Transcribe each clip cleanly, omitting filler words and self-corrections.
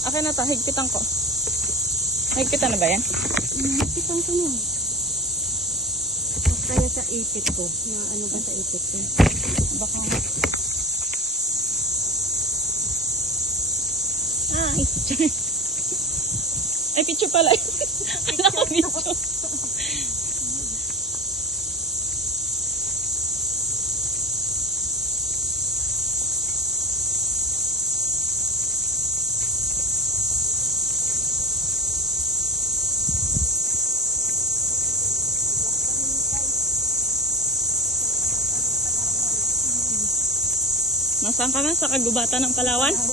Akin na to, higpitan ko. Higpitan na ba yan? Higpitan ko nun. Kaya sa ipit ko. Na ano ba sa ipit ko? Baka nga. Ay, ay pichu pala. Alam ko pichu. Nasaan ka man? Sa kagubatan ng Palawan? Ano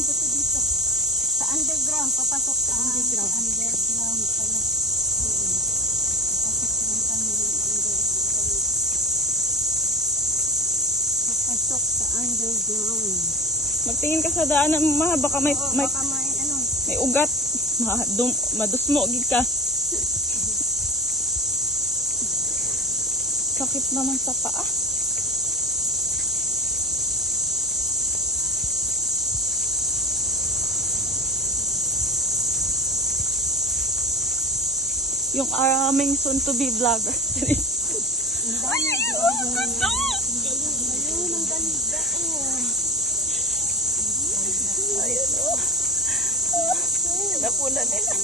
ba ito dito? Sa underground. Papasok sa underground. Underground pala. Papasok lang kami ng underground. Papasok sa underground. Magtingin ka sa daanan mo, ma. Baka may, Oo, may, baka ano. may ugat. Madusmo, gid ka. Sakit naman sa paa. Yung aming soon to be vlogger. Ang dami. Ayun, ang ganda. Ayun o. Napula nila.